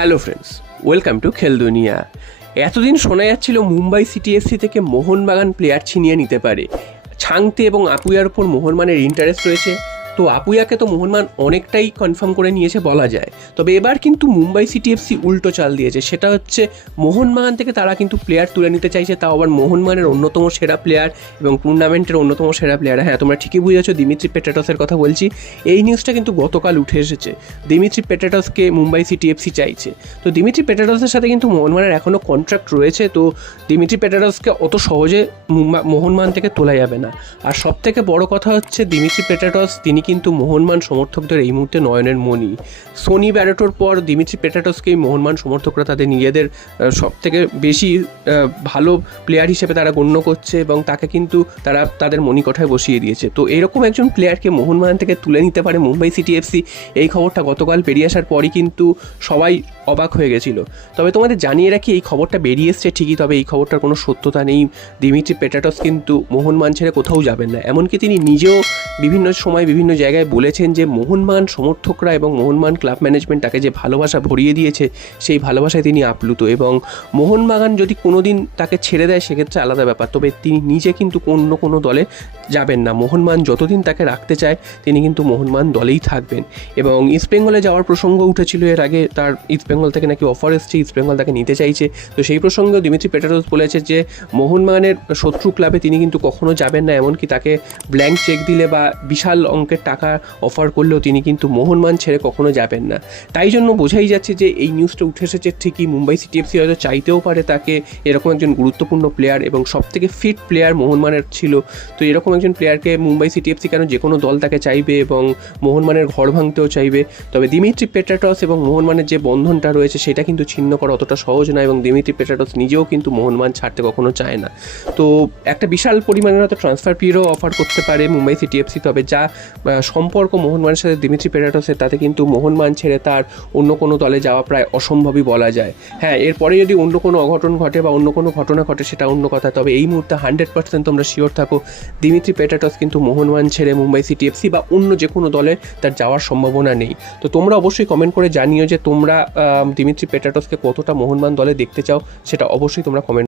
Hello friends, welcome to খেল দুনিয়া। এতদিন শোনা যাচ্ছিল মুম্বাই সিটি এফসি থেকে মোহনবাগান প্লেয়ার ছিনিয়ে নিতে পারে। ছাংতে এবং আপুয়ার উপর মোহনবাগানের ইন্টারেস্ট রয়েছে, তো আপুয়াকে তো মোহনবাগান অনেকটাই কনফার্ম করে নিয়েছে বলা যায়। তবে এবার কিন্তু মুম্বাই সিটি এফসি উল্টো চাল দিয়েছে, সেটা হচ্ছে মোহনবাগান থেকে তারা কিন্তু প্লেয়ার তুলে নিতে চাইছে, তাও আবার মোহনবাগানের অন্যতম সেরা প্লেয়ার এবং টুর্নামেন্টের অন্যতম সেরা প্লেয়ার। হ্যাঁ, তোমরা ঠিকই বুঝেছো, দিমিত্রি পেট্রাটসের কথা বলছি। এই নিউজটা কিন্তু গতকাল উঠে এসেছে, দিমিত্রি পেট্রাটসকে মুম্বাই সিটি এফসি চাইছে। তো দিমিত্রি পেট্রাটসের সাথে কিন্তু মোহনবাগানের এখনও কন্ট্রাক্ট রয়েছে, তো দিমিত্রি পেট্রাটসকে অত সহজে মোহনবাগান থেকে তোলা যাবে না। আর সবথেকে বড় কথা হচ্ছে দিমিত্রি পেট্রাটস তিনি কিন্তু মোহনবাগান সমর্থকদের এই মুহূর্তে নয়নের মণি। সোনি ব্যারেটোর পর দিমিত্রি পেট্রাটসকেই মোহনবাগান সমর্থকরা তাদের নিজেদের সবথেকে বেশি ভালো প্লেয়ার হিসেবে তারা গণ্য করছে এবং তাকে কিন্তু তারা তাদের মণিকোঠায় বসিয়ে দিয়েছে। তো এরকম একজন প্লেয়ারকে মোহনবাগান থেকে তুলে নিতে পারে মুম্বাই সিটি এফসি, এই খবরটা গতকাল বেরিয়ে আসার পরই কিন্তু সবাই অবাক হয়ে গেছিল। তবে তোমাদের জানিয়ে রাখি, এই খবরটা বেরিয়ে এসছে ঠিকই, তবে এই খবরটার কোনো সত্যতা নেই। দিমিত্রি পেট্রাটস কিন্তু মোহনবাগান ছেড়ে কোথাও যাবেন না। এমনকি তিনি নিজেও বিভিন্ন সময় বিভিন্ন জায়গায় বলেছেন যে মোহনবাগান সমর্থকরা এবং মোহনবাগান ক্লাব ম্যানেজমেন্ট তাকে যে ভালোবাসা ভরিয়ে দিয়েছে, সেই ভালোবাসায় তিনি আপ্লুত। এবং মোহনবাগান যদি কোনো দিন তাকে ছেড়ে দেয় সেক্ষেত্রে আলাদা ব্যাপার, তবে তিনি নিজে কিন্তু অন্য কোনো দলে যাবেন না। মোহনবাগান যতদিন তাকে রাখতে চায় তিনি কিন্তু মোহনবাগান দলেই থাকবেন। এবং ইস্টবেঙ্গলে যাওয়ার প্রসঙ্গ উঠেছিল এর আগে, তার ইস্টবেঙ্গল থেকে নাকি অফার এসছে, ইস্টবেঙ্গল তাকে নিতে চাইছে। তো সেই প্রসঙ্গেও দিমিত্রি পেট্রাটস বলেছে যে মোহনবাগানের শত্রু ক্লাবে তিনি কিন্তু কখনো যাবেন না, এমনকি তাকে ব্ল্যাঙ্ক চেক দিলে বা বিশাল অঙ্কের টাকা অফার করলেও তিনি কিন্তু মোহনবাগান ছেড়ে কখনো যাবেন না। তাই জন্য বোঝাই যাচ্ছে যে এই নিউজটা উঠে এসেছে ঠিকই, মুম্বাই সিটি এফসি হয়তো চাইতেও পারে তাকে, এরকম একজন গুরুত্বপূর্ণ প্লেয়ার এবং সবথেকে ফিট প্লেয়ার মোহনবাগানের ছিল। তো এরকম একজন প্লেয়ারকে মুম্বাই সিটি এফসি কেন, যে কোনো দল তাকে চাইবে এবং মোহনবাগানের ঘর ভাঙতেও চাইবে। তবে দিমিত্রি পেট্রাটস এবং মোহনবাগানের যে বন্ধনটা রয়েছে সেটা কিন্তু ছিন্ন করা অতটা সহজ না, এবং দিমিত্রি পেট্রাটস নিজেও কিন্তু মোহনবাগান ছাড়তে কখনো চায় না। তো একটা বিশাল পরিমাণের হয়তো ট্রান্সফার ফিরও অফার করতে পারে মুম্বাই সিটি এফসি, তবে যা সম্পর্ক মোহনবাগানের সাথে দিমিত্রি পেট্রাটসের, তাতে কিন্তু মোহনবাগান ছেড়ে তার অন্য কোনো দলে যাওয়া প্রায় অসম্ভবই বলা যায়। হ্যাঁ, এরপরে যদি অন্য কোনো অঘটন ঘটে বা অন্য কোনো ঘটনা ঘটে সেটা অন্য কথা, তবে এই মুহূর্তে 100% তোমরা শিওর থাকো দিমিত্রি পেট্রাটস কিন্তু মোহনবাগান ছেড়ে মুম্বাই সিটি এফসি বা অন্য যে কোনো দলে তার যাওয়ার সম্ভাবনা নেই। তো তোমরা অবশ্যই কমেন্ট করে জানিও যে তোমরা দিমিত্রি পেট্রাটসকে কতটা মোহনবাগান দলে দেখতে চাও, সেটা অবশ্যই তোমরা কমেন্ট